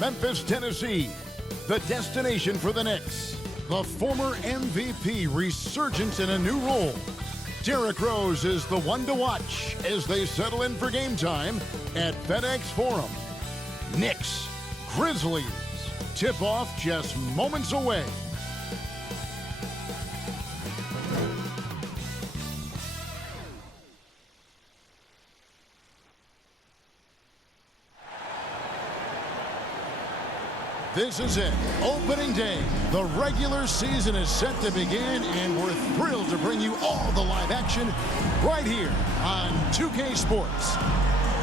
Memphis, Tennessee, the destination for the Knicks. The former MVP resurgence in a new role. Derrick Rose is the one to watch as they settle in for game time at FedEx Forum. Knicks, Grizzlies, tip-off just moments away. This is it, opening day. The regular season is set to begin, and we're thrilled to bring you all the live action right here on 2K Sports.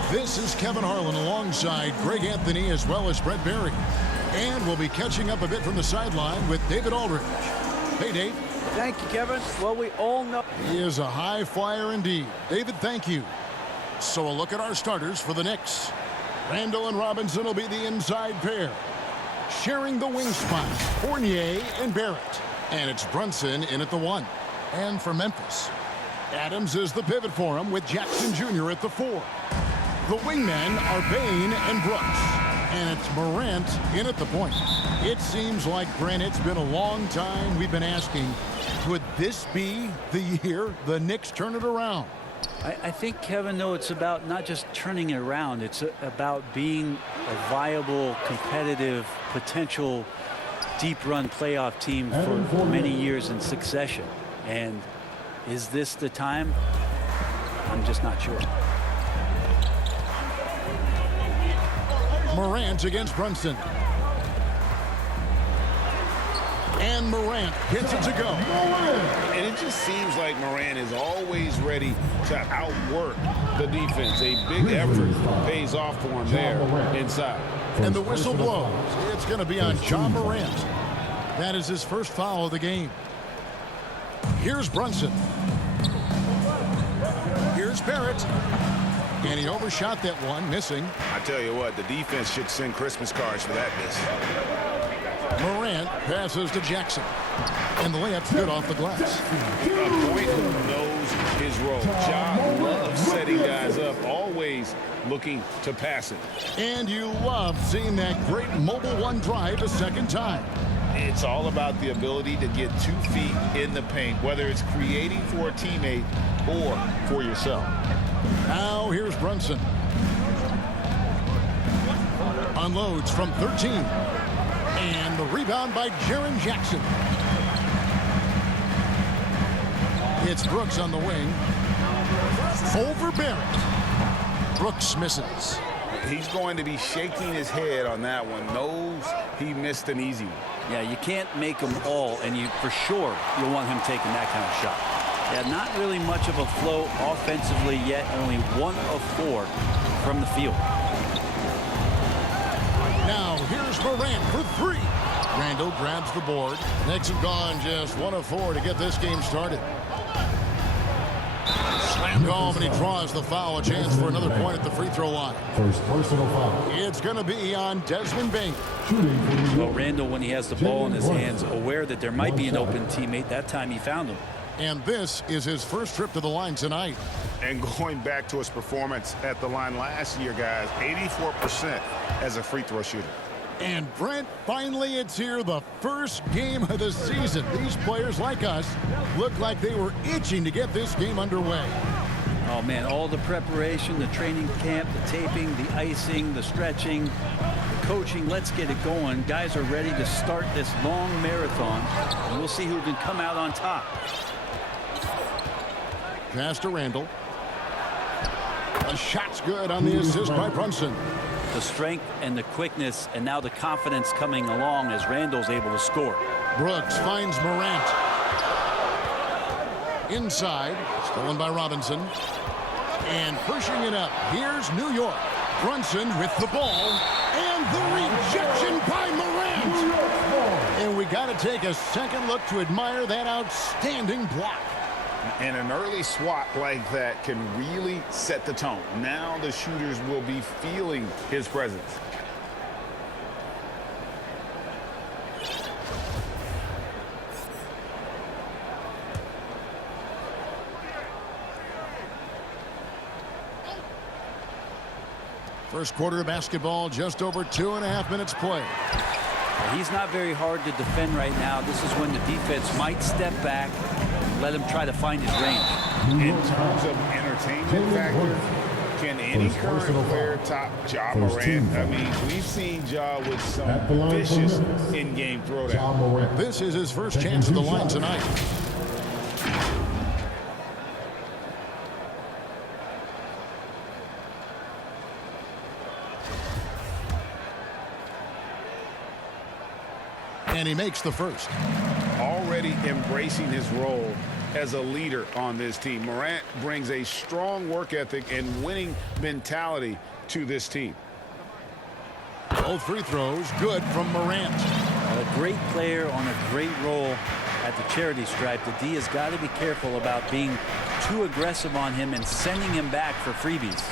This is Kevin Harlan alongside Greg Anthony as well as Brett Berry. And we'll be catching up a bit from the sideline with David Aldridge. Hey, Dave. Thank you, Kevin. Well, we all know he is a high flyer indeed. David, thank you. So a look at our starters for the Knicks. Randall and Robinson will be the inside pair. Sharing the wing spots, Fournier and Barrett. And it's Brunson in at the 1. And for Memphis, Adams is the pivot for him with Jackson Jr. at the 4. The wingmen are Bane and Brooks. And it's Morant in at the point. It seems like, Brent, it's been a long time we've been asking, could this be the year the Knicks turn it around? I think, Kevin, though, it's about not just turning it around. It's about being a viable, competitive, potential deep-run playoff team for many years in succession. And is this the time? I'm just not sure. Morant against Brunson. And Morant gets it to go. And it just seems like Morant is always ready to outwork the defense. A big effort pays off for him there inside. And the whistle blows. It's going to be on John Morant. That is his first foul of the game. Here's Brunson. Here's Barrett. And he overshot that one, missing. I tell you what, the defense should send Christmas cards for that miss. Morant passes to Jackson. And the layup's good off the glass. A point who knows his role. Ja loves setting guys up, always looking to pass it. And you love seeing that great mobile one drive a second time. It's all about the ability to get 2 feet in the paint, whether it's creating for a teammate or for yourself. Now here's Brunson. Unloads from 13. And the rebound by Jaren Jackson. It's Brooks on the wing. Over Barrett. Brooks misses. He's going to be shaking his head on that one. Knows he missed an easy one. Yeah, you can't make them all, and you for sure you'll want him taking that kind of shot. Yeah, not really much of a flow offensively yet. Only 1 of 4 from the field. Now here's Morant for 3. Randall grabs the board. Knicks have gone just 1 of 4 to get this game started. Slammed home, and he draws the foul. A chance for another point at the free throw line. First personal foul. It's going to be on Desmond Bane. Well, Randall, when he has the ball in his hands, aware that there might be an open teammate, that time he found him. And this is his first trip to the line tonight. And going back to his performance at the line last year, guys, 84% as a free throw shooter. And Brent, finally it's here, the first game of the season. These players like us look like they were itching to get this game underway. Oh man, all the preparation, the training camp, the taping, the icing, the stretching, the coaching, let's get it going. Guys are ready to start this long marathon, and we'll see who can come out on top. Pass to Randall. The shot's good on the assist by Brunson. The strength and the quickness, and now the confidence coming along as Randall's able to score. Brooks finds Morant. Inside, stolen by Robinson. And pushing it up, here's New York. Brunson with the ball, and the rejection by Morant. And we got to take a second look to admire that outstanding block. And an early swat like that can really set the tone. Now the shooters will be feeling his presence. First quarter of basketball, just over 2.5 minutes play. He's not very hard to defend right now. This is when the defense might step back, let him try to find his range. In terms of entertainment factor, can any current player top Ja Morant? I mean, we've seen Ja with some vicious in-game throwdown. This is his first chance at the line tonight. And he makes the first. Already embracing his role as a leader on this team. Morant brings a strong work ethic and winning mentality to this team. Both free throws good from Morant. A great player on a great role at the charity stripe. The D has got to be careful about being too aggressive on him and sending him back for freebies.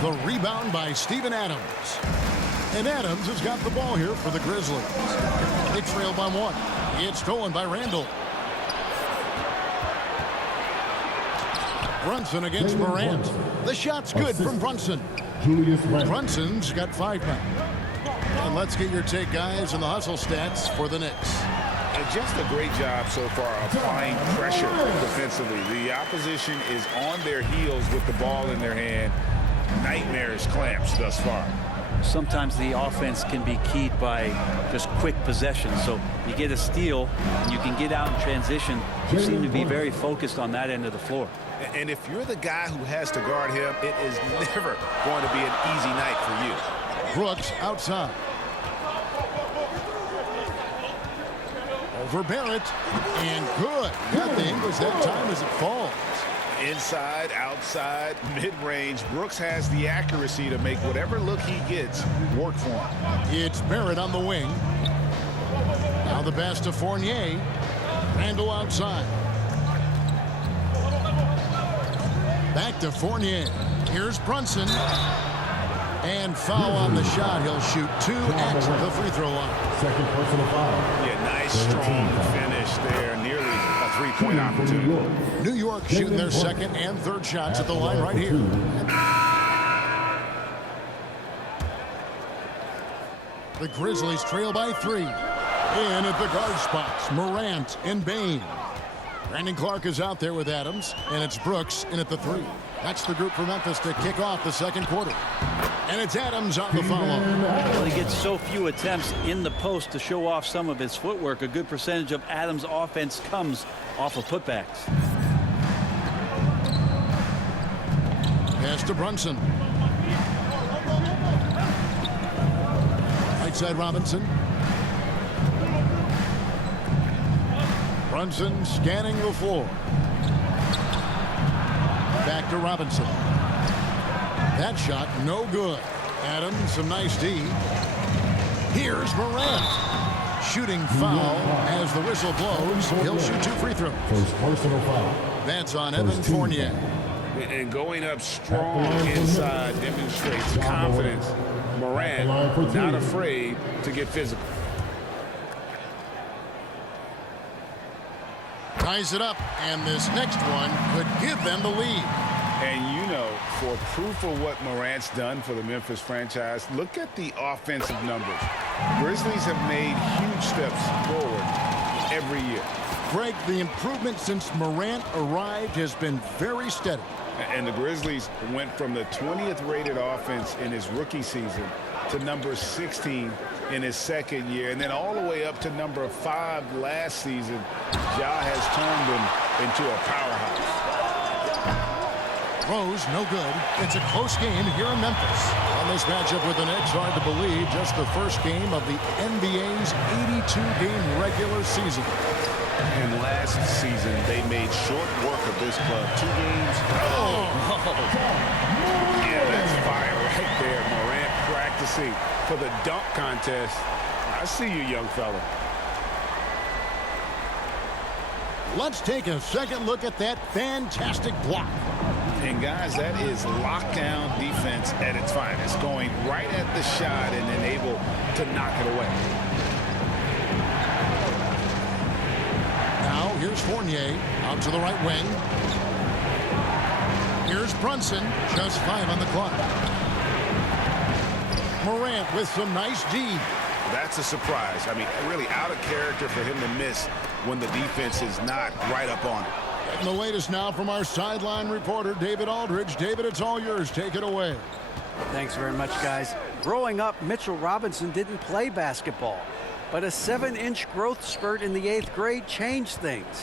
The rebound by Steven Adams. And Adams has got the ball here for the Grizzlies. They trail by 1. It's stolen by Randall. Brunson against Morant. The shot's good from Brunson. Brunson's got 5 now. And let's get your take, guys, on the hustle stats for the Knicks. Just a great job so far applying pressure defensively. The opposition is on their heels with the ball in their hand. Nightmarish clamps thus far. Sometimes the offense can be keyed by just quick possession. So you get a steal, and you can get out in transition. You seem to be very focused on that end of the floor. And if you're the guy who has to guard him, it is never going to be an easy night for you. Brooks outside. Over Barrett. And good. Got the English that time as it falls. Inside, outside, mid-range. Brooks has the accuracy to make whatever look he gets work for him. It's Barrett on the wing. Now the pass to Fournier. Randall outside. Back to Fournier. Here's Brunson. And foul on the shot. He'll shoot 2 at the free throw line. Second personal foul. Yeah, nice, strong finish there. Nearly a three-point opportunity. New York shooting their second and third shots at the line right here. The Grizzlies trail by 3. In at the guard spots, Morant and Bain. Brandon Clark is out there with Adams, and it's Brooks in at the 3. That's the group for Memphis to kick off the second quarter. And it's Adams on the follow. Well, he gets so few attempts in the post to show off some of his footwork. A good percentage of Adams' offense comes off of putbacks. Pass to Brunson. Right side Robinson. Brunson scanning the floor. Back to Robinson. That shot no good. Adams, some nice D. Here's Morant. Shooting foul as the whistle blows. He'll shoot 2 free throws. First personal foul. That's on Evan Fournier. And going up strong inside demonstrates confidence. Morant not afraid to get physical. Ties it up, and this next one could give them the lead. And you know, for proof of what Morant's done for the Memphis franchise, look at the offensive numbers. Grizzlies have made huge steps forward every year. Greg, the improvement since Morant arrived has been very steady. And the Grizzlies went from the 20th rated offense in his rookie season to number 16 in his second year, and then all the way up to number 5 last season. Ja has turned him into a powerhouse. Rose, no good. It's a close game here in Memphis. On this matchup with the Knicks, hard to believe, just the first game of the NBA's 82-game regular season. And last season, they made short work of this club. 2 games. Oh! Yeah, that's fire right there. Morant practicing for the dunk contest. I see you, young fella. Let's take a second look at that fantastic block. And guys, that is lockdown defense at its finest, going right at the shot and then able to knock it away. Now here's Fournier out to the right wing. Here's Here's Brunson. Just 5 on the clock. Morant with some nice D. That's a surprise. I mean, really out of character for him to miss when the defense is not right up on it. And the latest now from our sideline reporter, David Aldridge. David, it's all yours. Take it away. Thanks very much, guys. Growing up, Mitchell Robinson didn't play basketball, but a 7-inch growth spurt in the 8th grade changed things.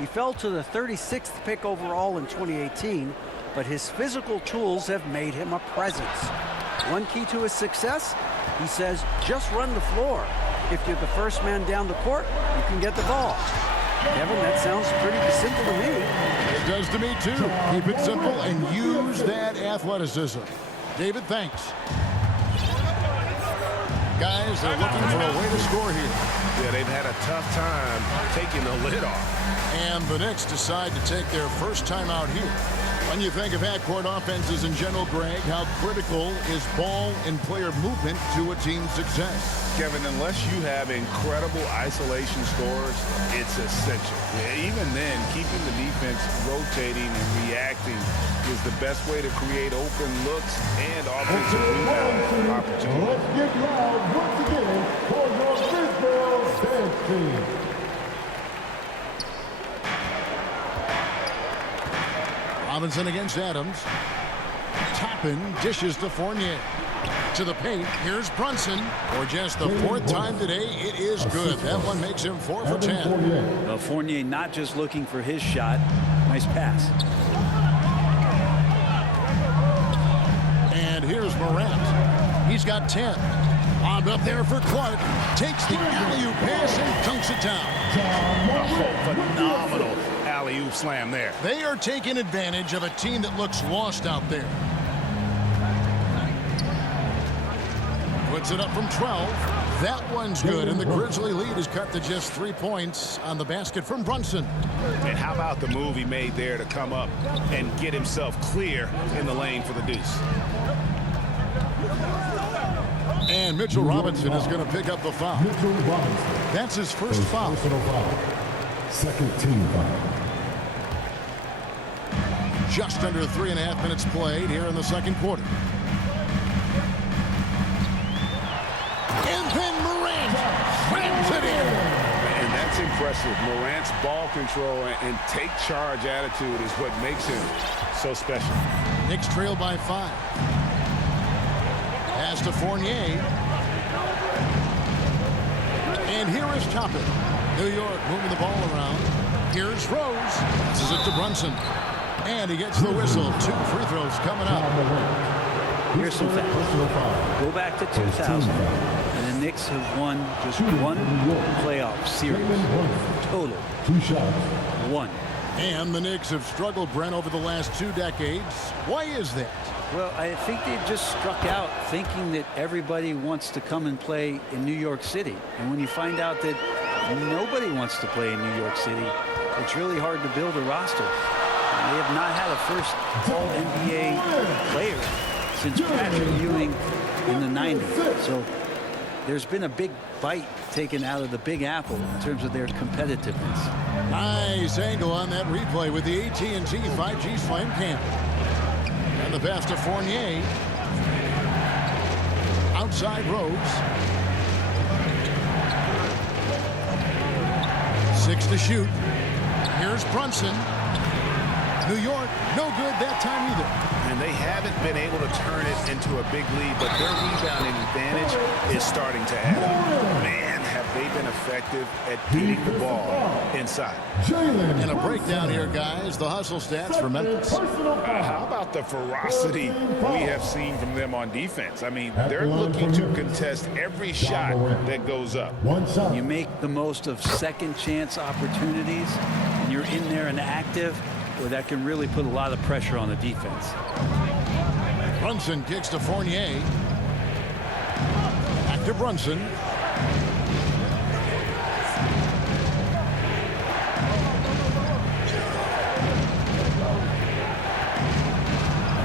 He fell to the 36th pick overall in 2018, but his physical tools have made him a presence. One key to his success, he says, just run the floor. If you're the first man down the court, you can get the ball. Kevin, that sounds pretty simple to me. It does to me, too. Keep it simple and use that athleticism. David, thanks. Guys, they're looking for a way to score here. Yeah, they've had a tough time taking the lid off. And the Knicks decide to take their first time out here. When you think of half-court offenses in general, Greg, how critical is ball and player movement to a team's success? Kevin, unless you have incredible isolation scores, it's essential. Yeah, even then, keeping the defense rotating and reacting is the best way to create open looks and offensive rebound opportunities. Let's get loud once again for your Grizzlies dance team. Robinson against Adams. Toppin dishes to Fournier. To the paint. Here's Brunson. For just the 4th time today, it is good. That one makes him 4 for 10. Well, Fournier not just looking for his shot. Nice pass. And here's Morant. He's got 10. Lobbed up there for Clark. Takes the alley-oop pass and dunks it down. Oh, phenomenal alley-oop slam there. They are taking advantage of a team that looks lost out there. Puts it up from 12. That one's good, and the Grizzly lead is cut to just 3 points on the basket from Brunson. And how about the move he made there to come up and get himself clear in the lane for the deuce? And Mitchell Robinson is going to pick up the foul. Mitchell Robinson. That's his first foul. Personal foul. Second team foul. Just under 3.5 minutes played here in the second quarter. And then Morant slams it in. And that's impressive. Morant's ball control and take charge attitude is what makes him so special. Knicks trail by 5. Pass to Fournier. And here is Toppin. New York moving the ball around. Here's Rose. Passes it to Brunson. And he gets the whistle. 2 free throws coming up. Here's some facts. Go back to 2000, and the Knicks have won just one playoff series. Total. 2 shots. 1. And the Knicks have struggled, Brent, over the last 2 decades. Why is that? Well, I think they've just struck out thinking that everybody wants to come and play in New York City. And when you find out that nobody wants to play in New York City, it's really hard to build a roster. And they have not had a first All-NBA player since Patrick Ewing in the 90s. So there's been a big bite taken out of the Big Apple in terms of their competitiveness. Nice angle on that replay with the AT&T 5G Slam Cam. And the pass to Fournier. Outside Rose. 6 to shoot. Here's Brunson. New York, no good that time either. And they haven't been able to turn it into a big lead, but their rebounding advantage is starting to add up. Man, have they been effective at getting the ball inside. And a breakdown here, guys. The hustle stats for Memphis. How about the ferocity we have seen from them on defense? I mean, they're looking to contest every shot that goes up. You make the most of second chance opportunities, and you're in there and active, well, that can really put a lot of pressure on the defense. Brunson kicks to Fournier. Back to Brunson.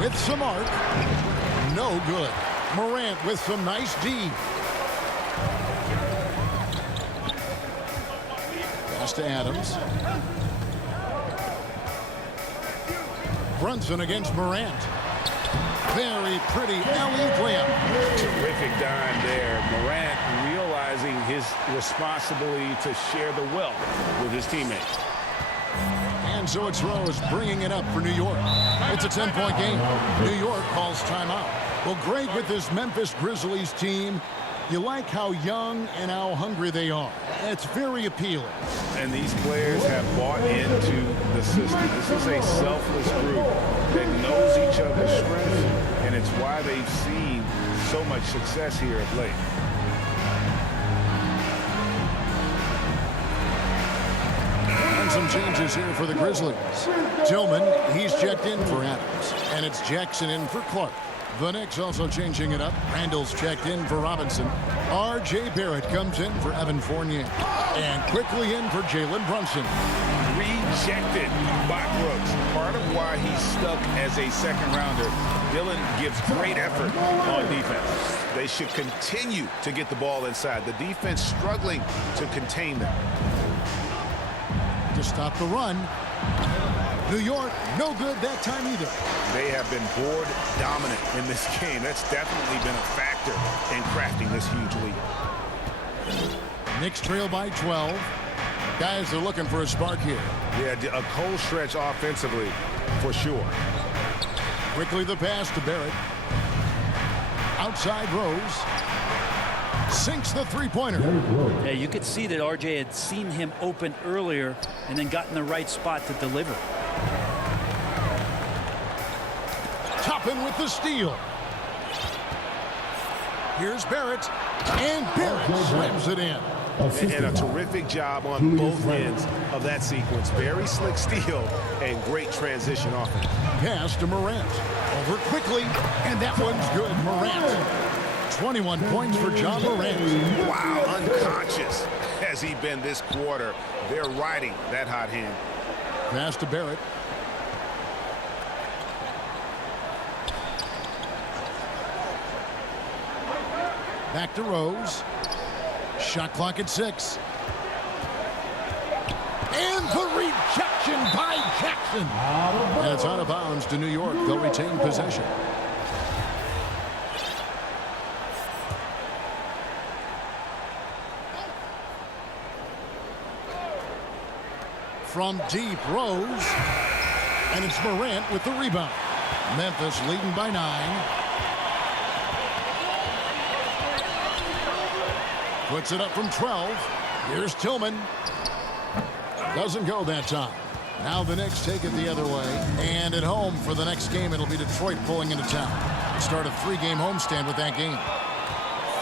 With some arc. No good. Morant with some nice D. Pass to Adams. Brunson against Morant. Very pretty alley-oop layup. Terrific dime there. Morant realizing his responsibility to share the wealth with his teammates. And so it's Rose bringing it up for New York. It's a 10-point game. New York calls timeout. Well, great with this Memphis Grizzlies team. You like how young and how hungry they are. It's very appealing. And these players have bought into the system. This is a selfless group that knows each other's strengths, and it's why they've seen so much success here of late. And some changes here for the Grizzlies. Tillman, he's checked in for Adams. And it's Jackson in for Clark. The Knicks also changing it up. Randall's checked in for Robinson. R.J. Barrett comes in for Evan Fournier. And quickly in for Jalen Brunson. Rejected by Brooks. Part of why he's stuck as a second-rounder. Dillon gives great effort on defense. They should continue to get the ball inside. The defense struggling to contain them. To stop the run. New York, no good that time either. They have been board dominant in this game. That's definitely been a factor in crafting this huge lead. Knicks trail by 12. Guys are looking for a spark here. Yeah, a cold stretch offensively for sure. Quickly the pass to Barrett. Outside Rose. Sinks the three-pointer. Yeah, you could see that RJ had seen him open earlier and then got in the right spot to deliver. Toppin with the steal. Here's Barrett. And Barrett slams it in. And a terrific job on both ends of that sequence. Very slick steal and great transition offense. Pass to Morant. Over quickly. And that one's good. Morant. 21 points for John Morant. Wow, unconscious has he been this quarter. They're riding that hot hand. Pass to Barrett. Back to Rose. Shot clock at 6. And the rejection by Jackson. And it's out of bounds to New York. They'll retain possession. From deep, Rose. And it's Morant with the rebound. Memphis leading by 9. Puts it up from 12. Here's Tillman. Doesn't go that time. Now the Knicks take it the other way. And at home for the next game, it'll be Detroit pulling into town. Start a 3-game homestand with that game.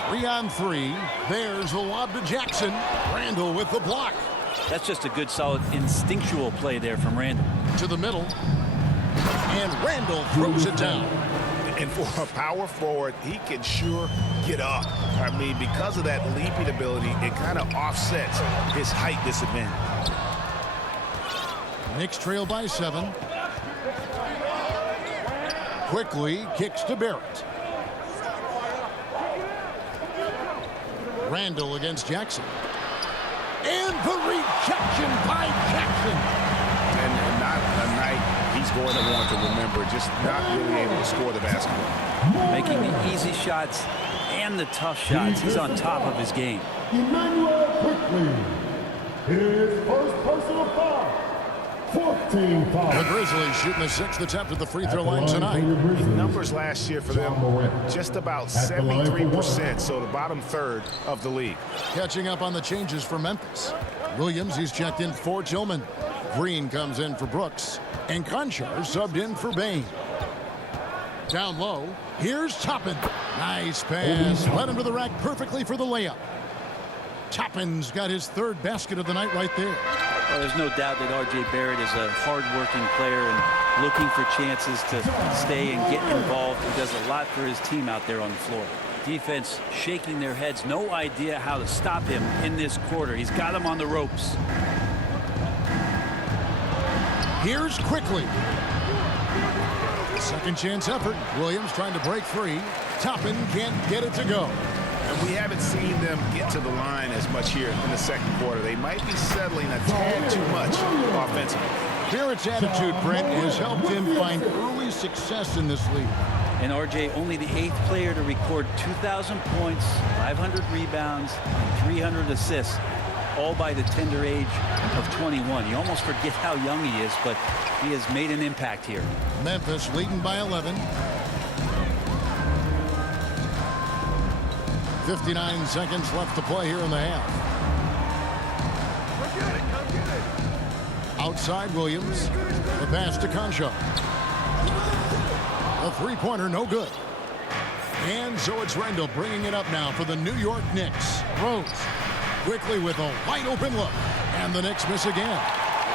3-on-3. There's the lob to Jackson. Randall with the block. That's just a good, solid, instinctual play there from Randall. To the middle. And Randall throws it down. And for a power forward, he can sure get up. I mean, because of that leaping ability, it kind of offsets his height disadvantage. Knicks trail by 7. Quickly kicks to Barrett. Randall against Jackson. And the rejection by Jackson. And not a night he's going to want to remember, just not really able to score the basketball. Making the easy shots and the tough shots. He's on top of his game. Emmanuel quickly. His first personal foul. 14 fouls. The Grizzlies shooting the 6th attempt at the free throw line tonight. Numbers last year for them, just about 73%, so the bottom third of the league. Catching up on the changes for Memphis. Williams, he's checked in for Tillman. Green comes in for Brooks. And Conchar subbed in for Bain. Down low, here's Toppin. Nice pass. Led him to the rack perfectly for the layup. Toppin's got his 3rd basket of the night right there. Well, there's no doubt that R.J. Barrett is a hard-working player and looking for chances to stay and get involved. He does a lot for his team out there on the floor. Defense shaking their heads. No idea how to stop him in this quarter. He's got him on the ropes. Here's quickly. Second chance effort. Williams trying to break free. Toppin can't get it to go. And we haven't seen them get to the line as much here in the second quarter. They might be settling a tad too much offensively. Barrett's attitude, Brent, has helped him find early success in this league. And RJ, only the 8th player to record 2,000 points, 500 rebounds, and 300 assists, all by the tender age of 21. You almost forget how young he is, but he has made an impact here. Memphis leading by 11. 59 seconds left to play here in the half. Outside Williams. The pass to Concho. A three-pointer, no good. And so it's Randall bringing it up now for the New York Knicks. Rose quickly with a wide open look. And the Knicks miss again.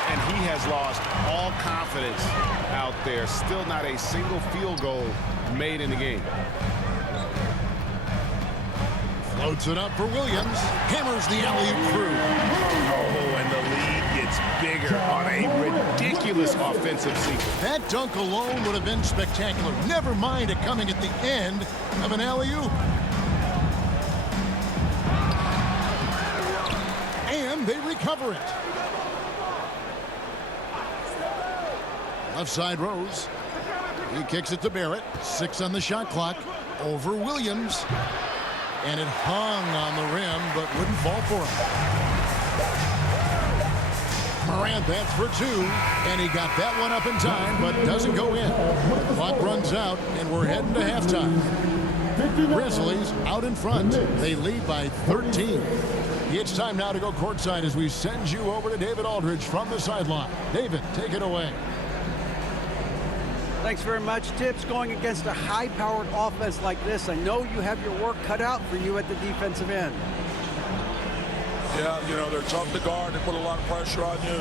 And he has lost all confidence out there. Still not a single field goal made in the game. Floats it up for Williams. Hammers the alley-oop through. Oh, and the lead gets bigger on a ridiculous offensive sequence. That dunk alone would have been spectacular. Never mind it coming at the end of an alley-oop. And they recover it. Left side Rose. He kicks it to Barrett. 6 on the shot clock. Over Williams. And it hung on the rim, but wouldn't fall for him. Morant, that's for 2. And he got that one up in time, but doesn't go in. The clock runs out, and we're heading to halftime. Grizzlies out in front. They lead by 13. It's time now to go courtside as we send you over to David Aldridge from the sideline. David, take it away. Thanks very much. Tips, going against a high-powered offense like this, I know you have your work cut out for you at the defensive end. Yeah, you know, they're tough to guard. They put a lot of pressure on you.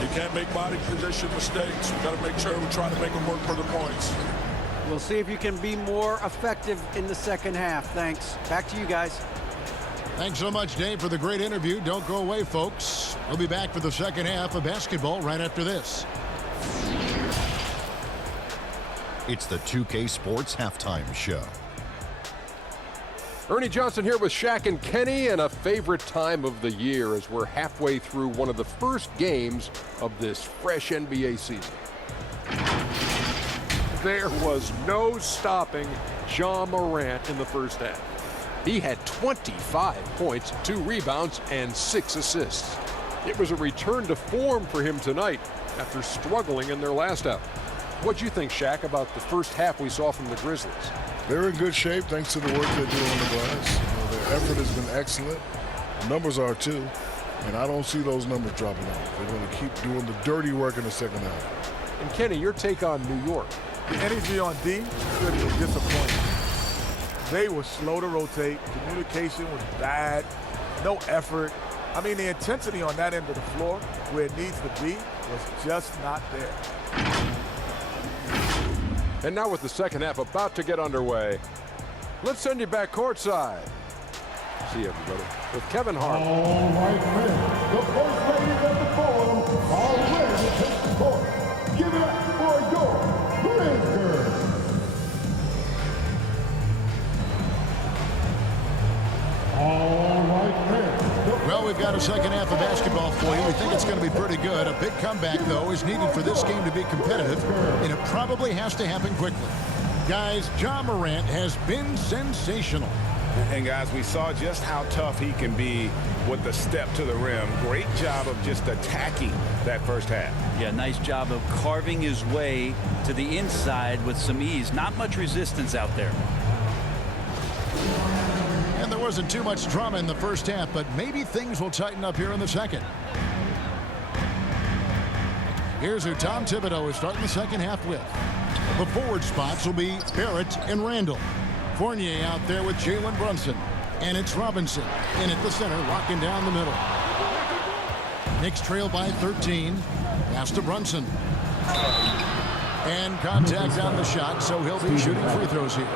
You can't make body position mistakes. We've got to make sure we try to make them work for the points. We'll see if you can be more effective in the second half. Thanks. Back to you guys. Thanks so much, Dave, for the great interview. Don't go away, folks. We'll be back for the second half of basketball right after this. It's the 2K Sports Halftime Show. Ernie Johnson here with Shaq and Kenny, and a favorite time of the year as we're halfway through one of the first games of this fresh NBA season. There was no stopping Ja Morant in the first half. He had 25 points, 2 rebounds, and 6 assists. It was a return to form for him tonight after struggling in their last out. What'd you think, Shaq, about the first half we saw from the Grizzlies? They're in good shape thanks to the work they do on the glass. Their effort has been excellent. The numbers are too. And I don't see those numbers dropping off. They're going to keep doing the dirty work in the second half. And Kenny, your take on New York. The energy on D could be disappointing. They were slow to rotate. Communication was bad. No effort. I mean, the intensity on that end of the floor, where it needs to be, was just not there. And now with the second half about to get underway, let's send you back courtside. See you, everybody, with Kevin Hart. All right, men. The first ladies of the forum are ready to take the court. Give it up for your Grizzlies. All right, men. Well, we've got a second half of basketball for you. We think it's going to be pretty good. A big comeback, though, is needed for this game to be competitive, and it probably has to happen quickly. Guys, Ja Morant has been sensational. And, guys, we saw just how tough he can be with the step to the rim. Great job of just attacking that first half. Yeah, nice job of carving his way to the inside with some ease. Not much resistance out there. And there wasn't too much drama in the first half, but maybe things will tighten up here in the second. Here's who Tom Thibodeau is starting the second half with. The forward spots will be Barrett and Randall. Fournier out there with Jalen Brunson. And it's Robinson in at the center, locking down the middle. Knicks trail by 13. Pass to Brunson. And contact on the shot, so he'll be shooting free throws here.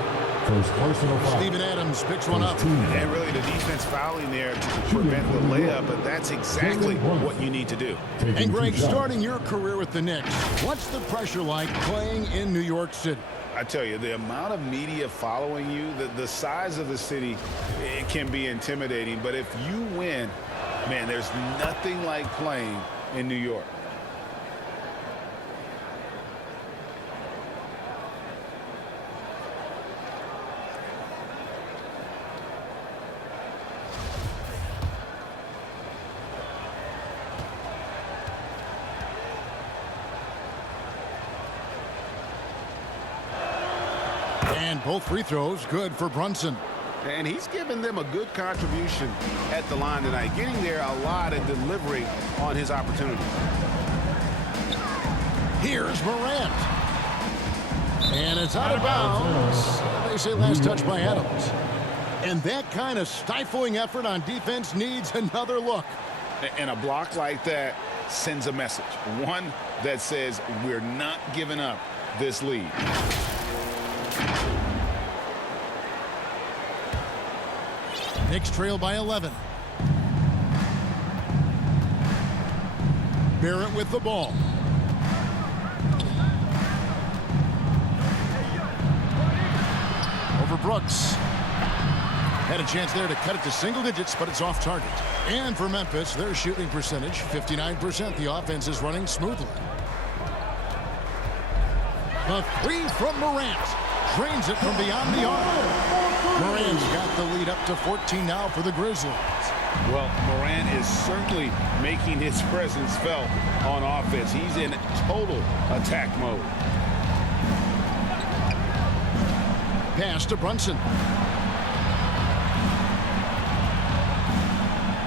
First personal foul. Steven Adams picks one up. And really the defense fouling there to prevent the layup, but that's exactly what you need to do. And Greg, starting your career with the Knicks, what's the pressure like playing in New York City? I tell you, the amount of media following you, the size of the city, it can be intimidating. But if you win, man, there's nothing like playing in New York. And both free throws good for Brunson. And he's given them a good contribution at the line tonight, getting there a lot and delivering on his opportunities. Here's Morant. And it's out of bounds. They say last touch by Adams. And that kind of stifling effort on defense needs another look. And a block like that sends a message. One that says we're not giving up this lead. Knicks trail by 11. Barrett with the ball. Over Brooks. Had a chance there to cut it to single digits, but it's off target. And for Memphis, their shooting percentage, 59%. The offense is running smoothly. The three from Morant. Drains it from beyond the arc. Morant's got the lead up to 14 now for the Grizzlies. Well, Morant is certainly making his presence felt on offense. He's in total attack mode. Pass to Brunson.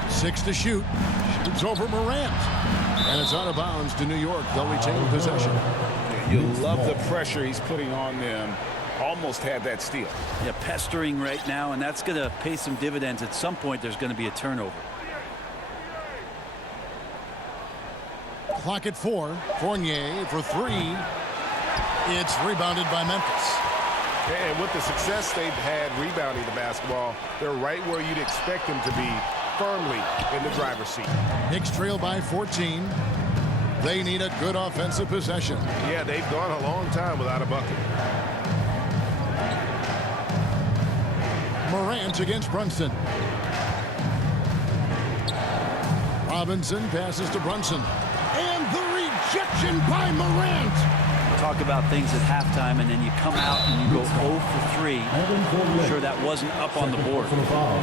6 to shoot. Shoots over Morant. And it's out of bounds to New York. They'll retain possession. You love the pressure he's putting on them. Almost had that steal. Yeah, pestering right now, and that's going to pay some dividends. At some point, there's going to be a turnover. Clock at 4. Fournier for 3. It's rebounded by Memphis. And with the success they've had rebounding the basketball, they're right where you'd expect them to be, firmly in the driver's seat. Knicks trail by 14. They need a good offensive possession. Yeah, they've gone a long time without a bucket. Morant against Brunson. Robinson passes to Brunson. And the rejection by Morant. Talk about things at halftime, and then you come out and you go 0 for 3. I'm sure that wasn't up on the board.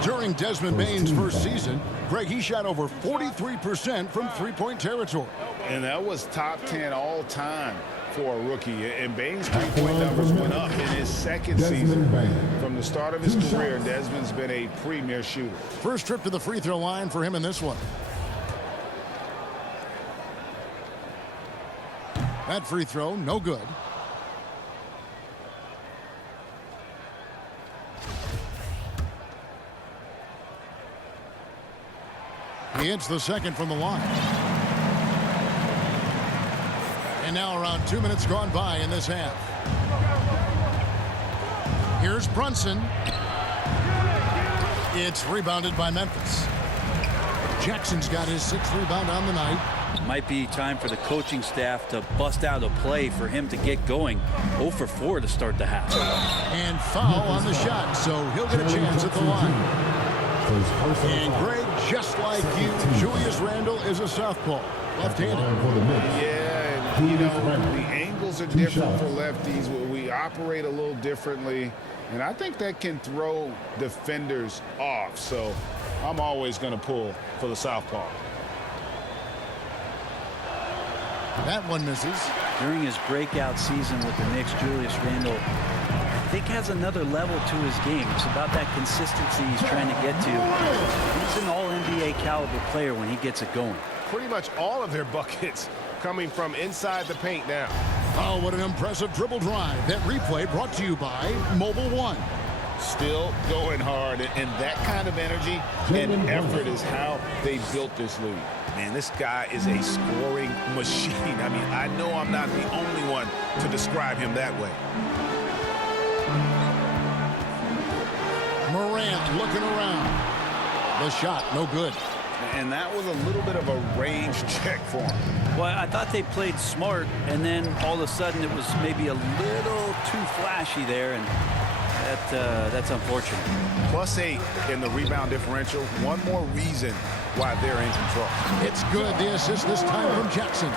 During Desmond Bane's first season, Greg, he shot over 43% from three-point territory. And that was top 10 all time for a rookie. And Bane's three-point numbers went up in his second season. From the start of his career, Desmond's been a premier shooter. First trip to the free throw line for him in this one. That free throw, no good. He hits the second from the line. And now around 2 minutes gone by in this half. Here's Brunson. It's rebounded by Memphis. Jackson's got his 6th rebound on the night. Might be time for the coaching staff to bust out a play for him to get going. 0 for 4 to start the half. And foul on the shot, so he'll get a chance at the line. And Greg, just like you, Julius Randle is a southpaw, left-handed. Yeah, and you know, the angles are different for lefties. We operate a little differently, and I think that can throw defenders off. So I'm always going to pull for the southpaw. That one misses. During his breakout season with the Knicks, Julius Randle, I think, has another level to his game. It's about that consistency he's trying to get to. He's an all-NBA caliber player when he gets it going. Pretty much all of their buckets coming from inside the paint now. Oh, what an impressive dribble drive. That replay brought to you by Mobile One. Still going hard, and that kind of energy and effort is how they built this league. Man, this guy is a scoring machine. I mean, I know I'm not the only one to describe him that way. Morant looking around. The shot, no good. And that was a little bit of a range check for him. Well, I thought they played smart, and then all of a sudden it was maybe a little too flashy there, and that's unfortunate. +8 in the rebound differential. One more reason why they're in control. It's good. The assist this time from Jackson.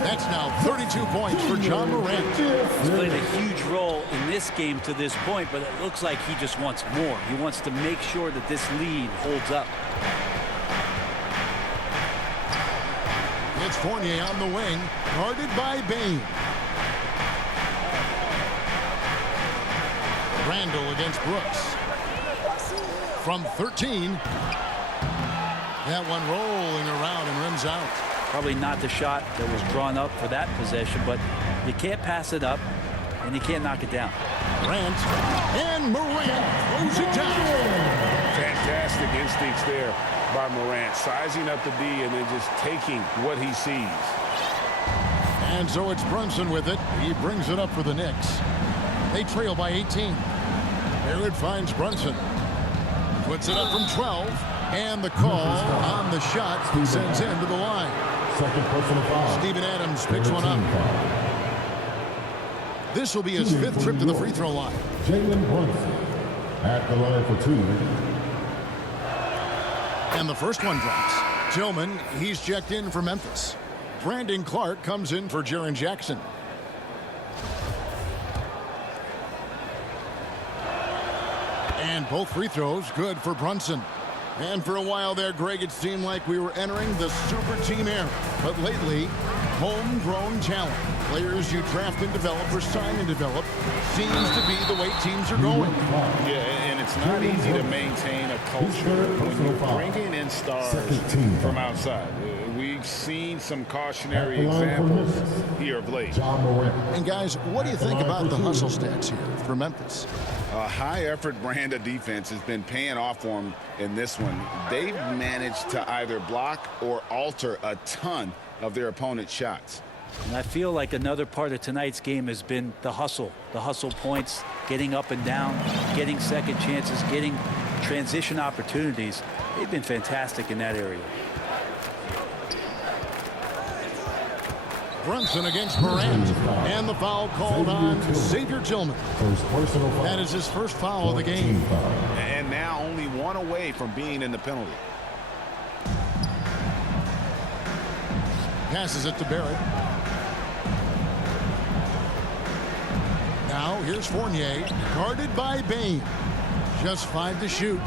That's now 32 points for John Morant. He's played a huge role in this game to this point, but it looks like he just wants more. He wants to make sure that this lead holds up. It's Fournier on the wing, guarded by Bane. Randall against Brooks. From 13. That one rolling around and rims out. Probably not the shot that was drawn up for that possession, but you can't pass it up, and you can't knock it down. Morant, and Morant throws it down. Fantastic instincts there by Morant, sizing up the D and then just taking what he sees. And so it's Brunson with it. He brings it up for the Knicks. They trail by 18. Barrett finds Brunson. Puts it up from 12. And the call on the shot sends him to the line. Second personal foul. Steven Adams picks one up. This will be his 5th trip to the free throw line. Jalen Brunson at the line for 2. And the first one drops. Tillman, he's checked in for Memphis. Brandon Clark comes in for Jaren Jackson. And both free throws good for Brunson. And for a while there, Greg, it seemed like we were entering the super team era. But lately, homegrown talent, players you draft and develop or sign and develop, seems to be the way teams are going. Yeah, and it's not easy to maintain a culture when you're bringing in stars from outside. We've seen some cautionary examples here of late. And guys, what do you think about the hustle stats here for Memphis? A high-effort brand of defense has been paying off for them in this one. They've managed to either block or alter a ton of their opponent's shots. And I feel like another part of tonight's game has been the hustle points, getting up and down, getting second chances, getting transition opportunities. They've been fantastic in that area. Brunson against Morant, and the foul called on Xavier Tillman. That is his first foul of the game. And now only one away from being in the penalty. Passes it to Barrett. Now here's Fournier, guarded by Bane. Just 5 to shoot.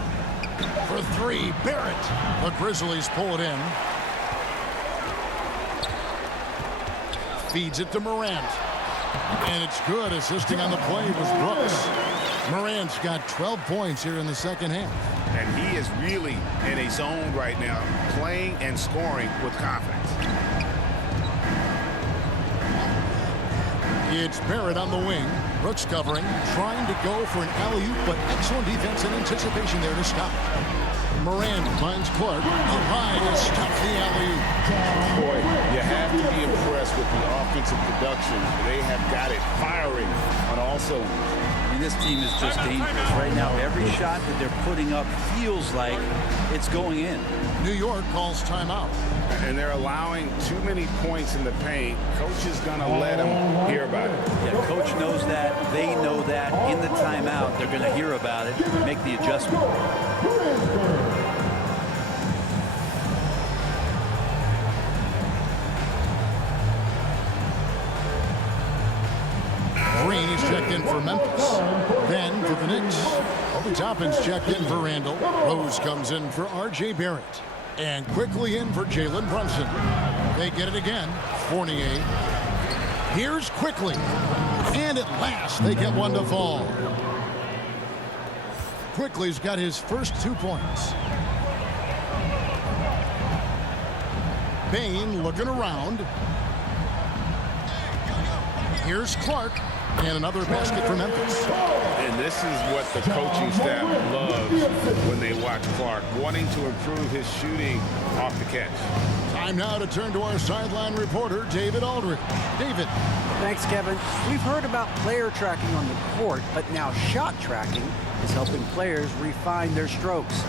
For 3, Barrett. The Grizzlies pull it in. Feeds it to Morant. And it's good. Assisting on the play was Brooks. Morant's got 12 points here in the second half. And he is really in a zone right now, playing and scoring with confidence. It's Barrett on the wing. Brooks covering, trying to go for an alley-oop, but excellent defense and anticipation there to stop. Morant finds Clark. Up high to stop the alley-oop. Boy, you have to be impressed with the offensive production. They have got it firing on all cylinders. I mean, this team is just dangerous right now. Every shot that they're putting up feels like it's going in. New York calls timeout. And they're allowing too many points in the paint. Coach is going to let them hear about it. Yeah, coach knows that. They know that. In the timeout, they're going to hear about it, make the adjustment. Green is checked in for Memphis. Then for the Knicks, Obi Toppin's checked in for Randall. Rose comes in for R.J. Barrett. And quickly in for Jalen Brunson. They get it again. Fournier. Here's Quickly. And at last, they get one to fall. Quickly's got his first 2 points. Bane looking around. Here's Clark. And another basket for Memphis. And this is what the coaching staff loves when they watch Clark, wanting to improve his shooting off the catch. Time now to turn to our sideline reporter, David Aldridge. David. Thanks, Kevin. We've heard about player tracking on the court, but now shot tracking is helping players refine their strokes.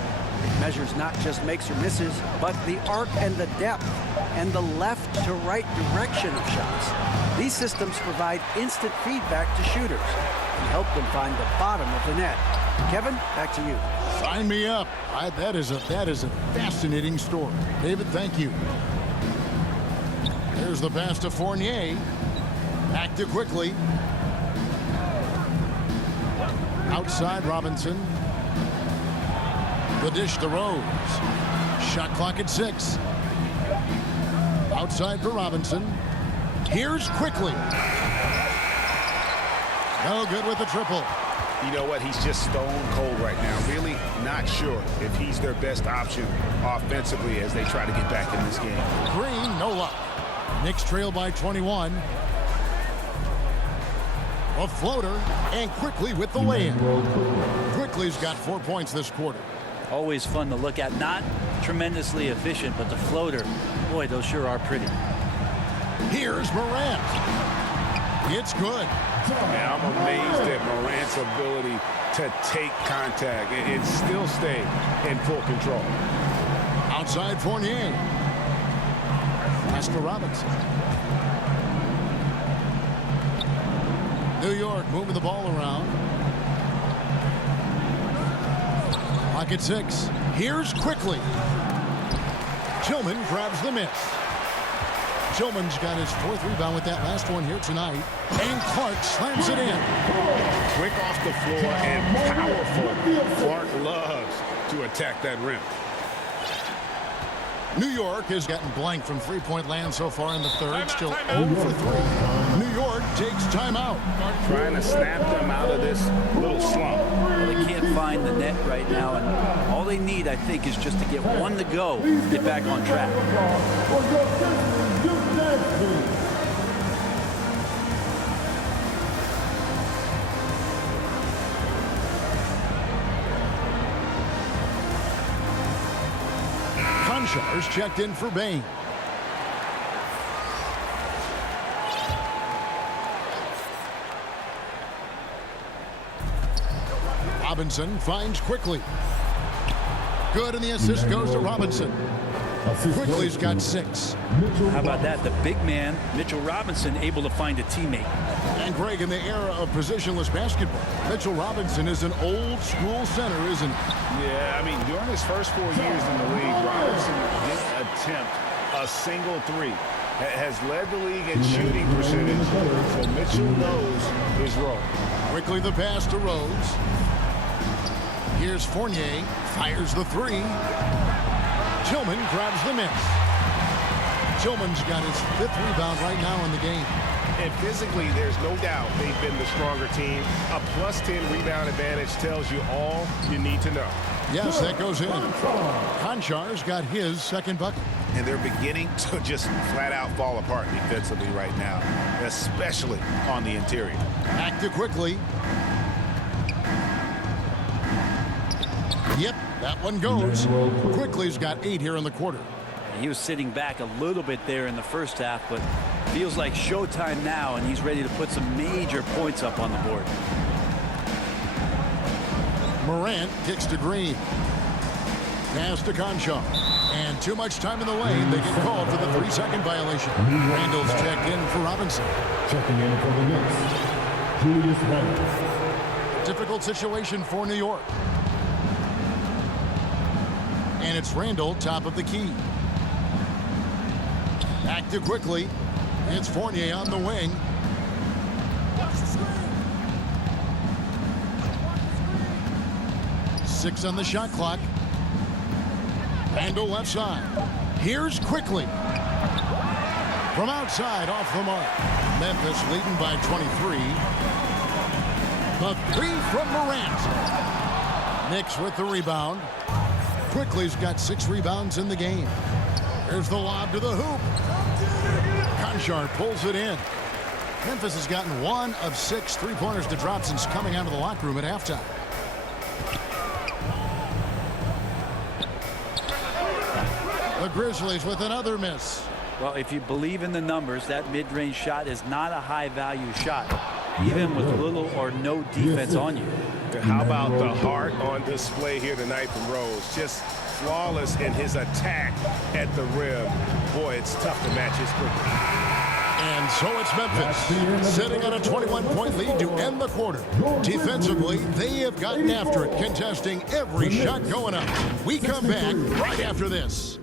It measures not just makes or misses, but the arc and the depth and the left to right direction of shots. These systems provide instant feedback to shooters and help them find the bottom of the net. Kevin, back to you. Sign me up. That is a fascinating story. David, thank you. There's the pass to Fournier. Back to Quickly. Outside Robinson. The dish to Rose. Shot clock at 6. Outside for Robinson. Here's Quickly. No good with the triple. You know what? He's just stone cold right now. Really not sure if he's their best option offensively as they try to get back in this game. Green, no luck. Knicks trail by 21. A floater, and Quickly with the lay-in. Quickly's got 4 points this quarter. Always fun to look at. Not tremendously efficient, but the floater, boy, those sure are pretty. Here's Morant. It's good. Man, I'm amazed at Morant's ability to take contact and still stay in full control. Outside Fournier. Pass to Robinson. New York moving the ball around. Pocket 6. Here's Quickly. Tillman grabs the miss. Tillman's got his 4th rebound with that last one here tonight. And Clark slams it in. Quick off the floor and powerful. Clark loves to attack that rim. New York has gotten blank from three-point land so far in the third. Still 0 for 3. New York takes timeout. Trying to snap them out of this little slump. They can't find the net right now, and all they need, I think, is just to get one to go, get back on track. Conchars checked in for Bain. Robinson finds Quickly. Good, and the assist goes to Robinson. Quickly's got 6. How about that? The big man, Mitchell Robinson, able to find a teammate. And Greg, in the era of positionless basketball, Mitchell Robinson is an old school center, isn't he? Yeah, I mean, during his first 4 years in the league, Robinson didn't attempt a single three. Has led the league in shooting percentage, so Mitchell knows his role. Quickly the pass to Rose. Here's Fournier, fires the 3. Tillman grabs the miss. Tillman's got his 5th rebound right now in the game. And physically, there's no doubt they've been the stronger team. A +10 rebound advantage tells you all you need to know. Yes, that goes in. Konchar's got his 2nd bucket. And they're beginning to just flat out fall apart defensively right now, especially on the interior. Back to Quickly. Yep, that one goes. Quickly's got 8 here in the quarter. He was sitting back a little bit there in the first half, but feels like showtime now, and he's ready to put some major points up on the board. Morant kicks to Green. Pass to Conchar. And too much time in the lane. They get called for the 3-second violation. Randall's checked in for Robinson. Checking in for the Knicks, Julius Randle. Difficult situation for New York. And it's Randall, top of the key. Back to Quickly. It's Fournier on the wing. Six on the shot clock. Randall left side. Here's Quickly. From outside, off the mark. Memphis leading by 23. The 3 from Morant. Knicks with the rebound. Quickly's got 6 rebounds in the game. Here's the lob to the hoop. Conchar pulls it in. Memphis has gotten 1 of 6 3-pointers to drop since coming out of the locker room at halftime. The Grizzlies with another miss. Well, if you believe in the numbers, that mid-range shot is not a high-value shot, even with little or no defense on you. How about the heart on display here tonight from Rose? Just flawless in his attack at the rim. Boy, it's tough to match his quickness. And so it's Memphis sitting on a 21-point lead to end the quarter. Defensively, they have gotten after it, contesting every shot going up. We come back right after this.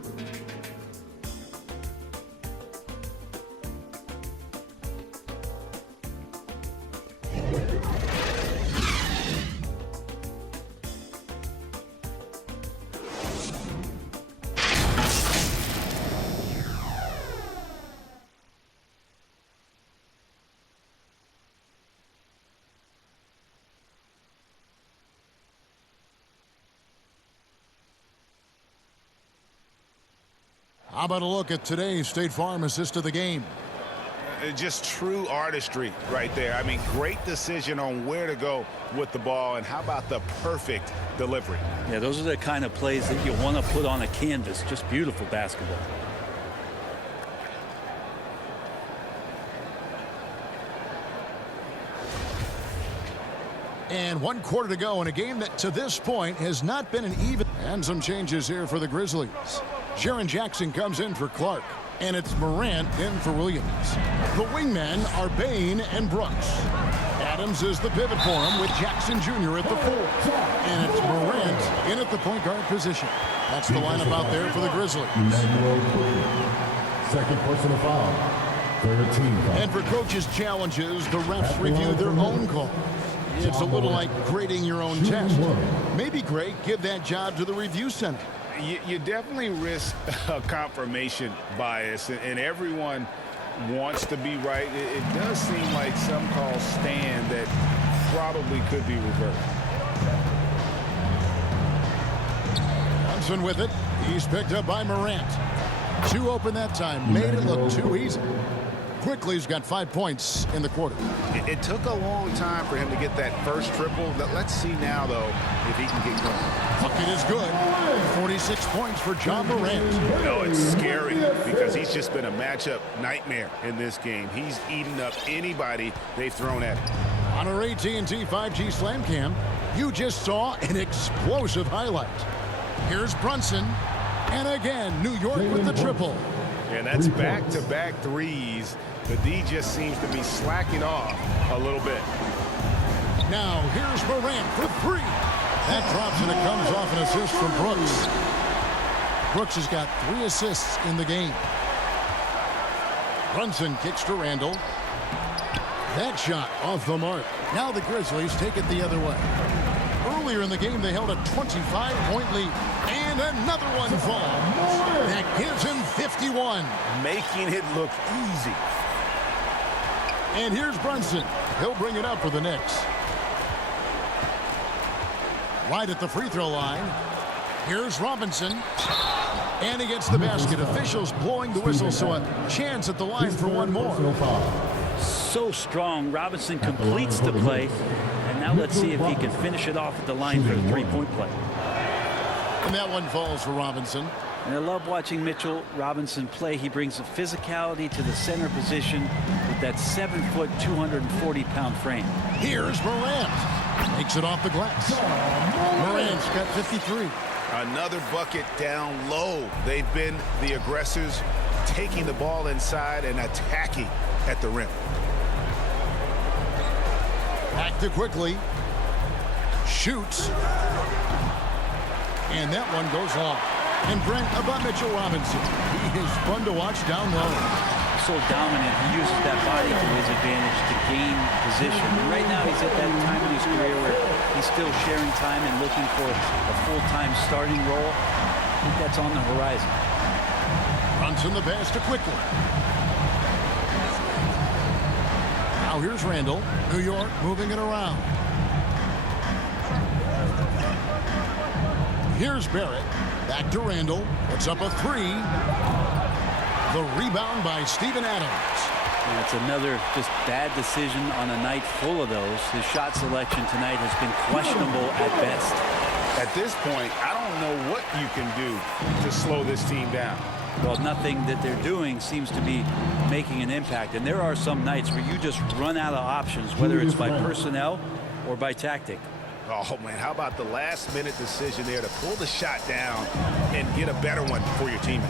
How about a look at today's State Farm assist of the game? Just true artistry right there. I mean, great decision on where to go with the ball, and how about the perfect delivery? Yeah, those are the kind of plays that you want to put on a canvas. Just beautiful basketball. And 1 quarter to go in a game that to this point has not been an even. And some changes here for the Grizzlies. Jaren Jackson comes in for Clark, and it's Morant in for Williams. The wingmen are Bain and Brooks. Adams is the pivot for him with Jackson Jr. at the 4. And it's Morant in at the point guard position. That's the lineup out there for the Grizzlies. Second personal foul. Third team foul. And for coaches' challenges, the refs review their own call. It's a little like grading your own test. Maybe, Greg, give that job to the review center. You definitely risk a confirmation bias, and everyone wants to be right. It does seem like some calls stand that probably could be reversed. Thompson with it. He's picked up by Morant. 2 open that time. Made it look too easy. Quickly, he's got 5 points in the quarter. It took a long time for him to get that first triple. Let's see now, though, if he can get going. Bucket is good. 46 points for John Morant. You know, it's scary because he's just been a matchup nightmare in this game. He's eaten up anybody they've thrown at him. On our AT&T 5G Slam Cam, you just saw an explosive highlight. Here's Brunson. And again, New York with the triple. And that's back-to-back threes. The D just seems to be slacking off a little bit. Now, here's Morant for 3. That drops and it comes off an assist from Brooks. Brooks has got 3 assists in the game. Brunson kicks to Randall. That shot off the mark. Now the Grizzlies take it the other way. Earlier in the game, they held a 25-point lead. And another one falls. That gives him 51. Making it look easy. And here's Brunson. He'll bring it up for the Knicks. Right at the free throw line. Here's Robinson. And he gets the basket. Officials blowing the whistle, so a chance at the line for one more. So strong. Robinson completes the play. And now let's see if he can finish it off at the line for the 3-point play. And that one falls for Robinson. And I love watching Mitchell Robinson play. He brings a physicality to the center position with that 7-foot, 240-pound frame. Here's Morant. Makes it off the glass. Morant's got 53. Another bucket down low. They've been the aggressors, taking the ball inside and attacking at the rim. Back to quickly. Shoots. And that one goes long. And Brent, about Mitchell Robinson. He is fun to watch down low. So dominant. He uses that body to his advantage to gain position. And right now he's at that time in his career where he's still sharing time and looking for a full-time starting role. I think that's on the horizon. Brunson the pass to quickly. Now here's Randall. New York moving it around. Here's Barrett. Back to Randall. Puts up a 3. The rebound by Steven Adams. And it's another just bad decision on a night full of those. His shot selection tonight has been questionable at best. At this point, I don't know what you can do to slow this team down. Well, nothing that they're doing seems to be making an impact. And there are some nights where you just run out of options, whether it's by personnel or by tactic. Oh, man, how about the last-minute decision there to pull the shot down and get a better one for your teammate?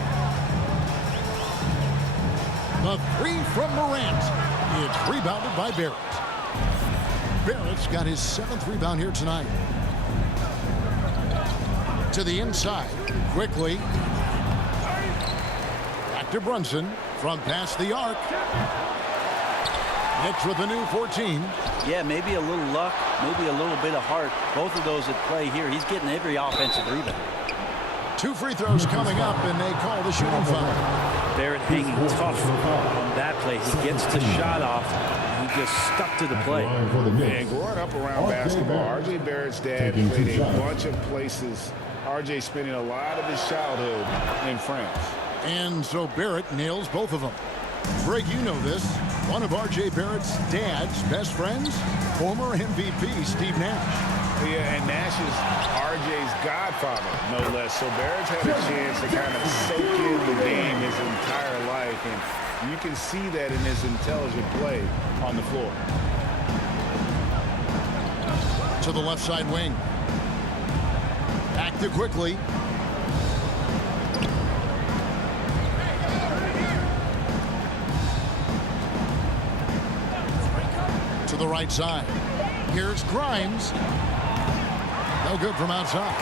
The 3 from Morant. It's rebounded by Barrett. Barrett's got his 7th rebound here tonight. To the inside. Quickly. Back to Brunson from past the arc. Knicks with a new 14. Yeah, maybe a little luck, maybe a little bit of heart. Both of those at play here. He's getting every offensive rebound. 2 free throws coming up, and they call the shooting foul. Barrett hanging tough on that play. He gets the shot off. He just stuck to the play. And growing up around basketball, R.J. Barrett's dad played a bunch of places. R.J. spending a lot of his childhood in France. And so Barrett nails both of them. Greg, you know this. One of R.J. Barrett's dad's best friends, former MVP Steve Nash. Yeah, and Nash is R.J.'s godfather, no less. So Barrett's had a chance to kind of soak in the game his entire life, and you can see that in his intelligent play on the floor. To the left side wing. Active quickly. To the right side. Here's Grimes. No good from outside.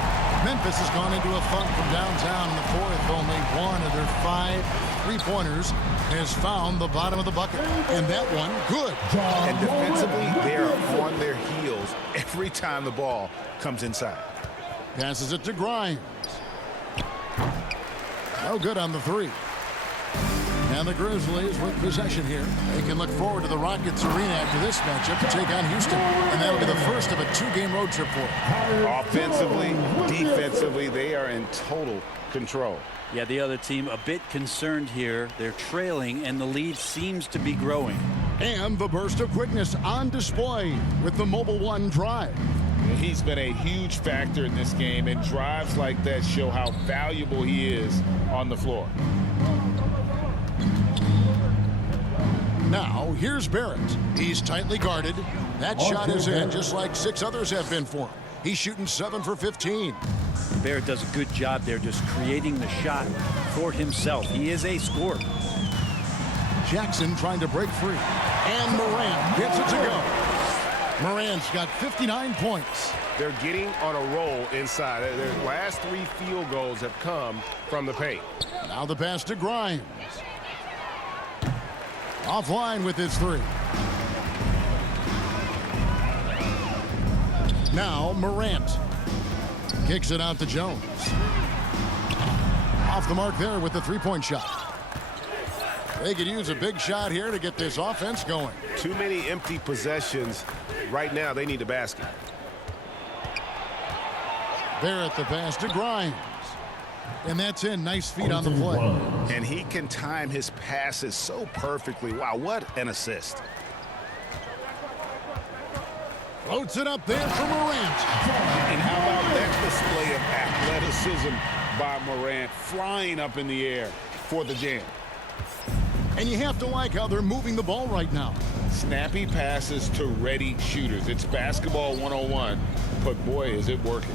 Memphis has gone into a funk from downtown in the fourth. Only one of their 5 3-pointers has found the bottom of the bucket. And that one, good. And defensively, they're on their heels every time the ball comes inside. Passes it to Grimes. No good on the 3. And the Grizzlies with possession here. They can look forward to the Rockets arena after this matchup to take on Houston. And that'll be the first of a 2-game road trip for them. Offensively, defensively, they are in total control. Yeah, the other team a bit concerned here. They're trailing, and the lead seems to be growing. And the burst of quickness on display with the Mobile One drive. He's been a huge factor in this game, and drives like that show how valuable he is on the floor. Now, here's Barrett. He's tightly guarded. That shot is in, just like 6 others have been for him. He's shooting 7 for 15. Barrett does a good job there just creating the shot for himself. He is a scorer. Jackson trying to break free. And Morant gets it to go. Morant's got 59 points. They're getting on a roll inside. Their last 3 field goals have come from the paint. Now the pass to Grimes. Offline with his 3. Now Morant kicks it out to Jones. Off the mark there with the 3-point shot. They could use a big shot here to get this offense going. Too many empty possessions. Right now, they need a basket. Barrett the pass to Grimes. And that's in. Nice feet on the play. And he can time his passes so perfectly. Wow, what an assist. Floats it up there for Morant. And how about that display of athleticism by Morant, flying up in the air for the jam. And you have to like how they're moving the ball right now. Snappy passes to ready shooters. It's basketball 101, but boy, is it working.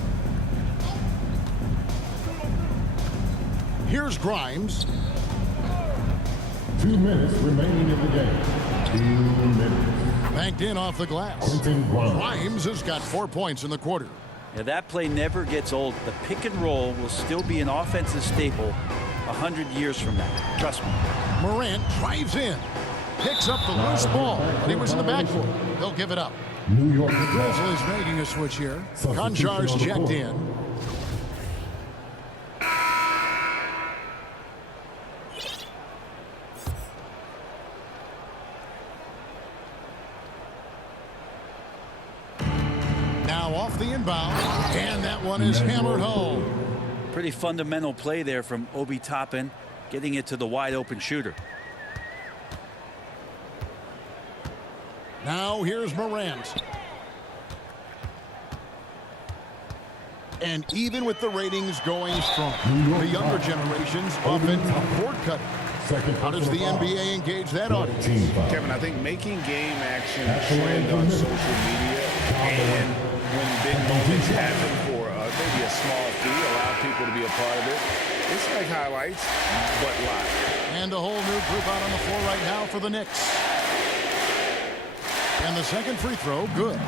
Here's Grimes. 2 minutes remaining in the game. 2 minutes. Banked in off the glass. Grimes has got 4 points in the quarter. Yeah, that play never gets old. The pick and roll will still be an offensive staple 100 years from now. Trust me. Morant drives in. Picks up the loose ball, but he was in the backcourt. They'll give it up. New York Grizzlies making a switch here. Konjar's checked in. Now off the inbound, and that one is hammered home. Pretty fundamental play there from Obi Toppin, getting it to the wide open shooter. Now here's Morant. And even with the ratings going strong, the younger generation's often court cutting. How does the NBA engage that audience? Kevin, I think making game action a trend on social media, and when big moments happen for maybe a small fee, allow people to be a part of it. It's like highlights, but live. And a whole new group out on the floor right now for the Knicks. And the second free throw, good.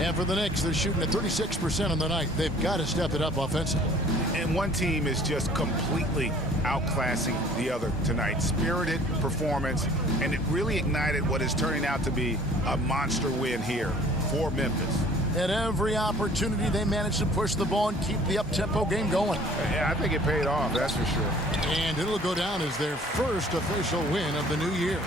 And for the Knicks, they're shooting at 36% on the night. They've got to step it up offensively. And one team is just completely outclassing the other tonight. Spirited performance, and it really ignited what is turning out to be a monster win here for Memphis. At every opportunity, they managed to push the ball and keep the up-tempo game going. Yeah, I think it paid off, that's for sure. And it'll go down as their first official win of the new year.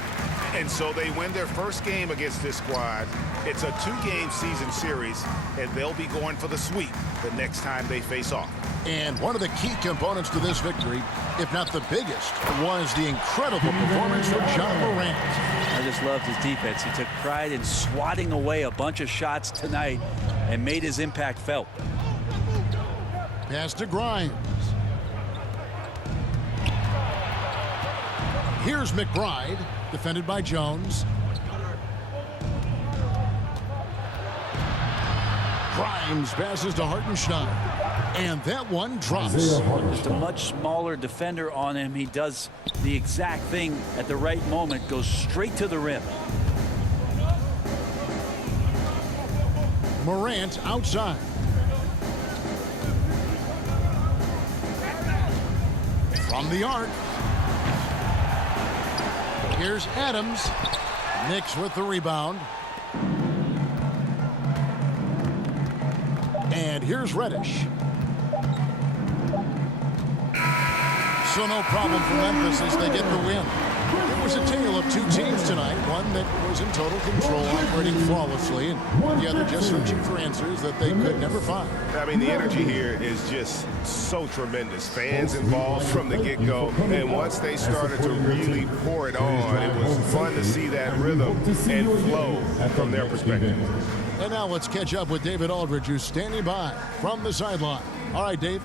And so they win their first game against this squad. It's a 2-game season series, and they'll be going for the sweep the next time they face off. And one of the key components to this victory, if not the biggest, was the incredible performance from Ja Morant. I just loved his defense. He took pride in swatting away a bunch of shots tonight and made his impact felt. Pass to Grimes. Here's McBride, defended by Jones. Grimes passes to Hartenstein. And that one drops. Just a much smaller defender on him. He does the exact thing at the right moment, goes straight to the rim. Morant outside. From the arc. Here's Adams. Knicks with the rebound. And here's Reddish. So no problem for Memphis as they get the win. It was a tale of two teams tonight. One that was in total control, operating flawlessly, and the other just searching for answers that they could never find. I mean, the energy here is just so tremendous. Fans involved from the get-go, and once they started to really pour it on, it was fun to see that rhythm and flow from their perspective. And now let's catch up with David Aldridge, who's standing by from the sideline. All right, Dave.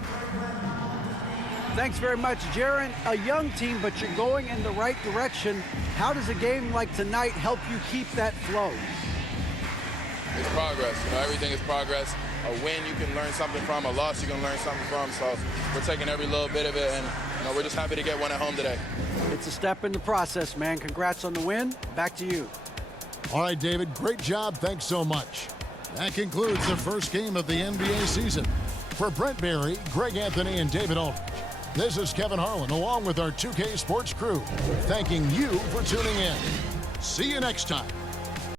Thanks very much, Jaron. A young team, but you're going in the right direction. How does a game like tonight help you keep that flow? It's progress. You know, everything is progress. A win you can learn something from, a loss you can learn something from. So we're taking every little bit of it, and we're just happy to get one at home today. It's a step in the process, man. Congrats on the win. Back to you. All right, David, great job. Thanks so much. That concludes the first game of the NBA season. For Brent Barry, Greg Anthony, and David Aldridge, this is Kevin Harlan, along with our 2K Sports crew, thanking you for tuning in. See you next time.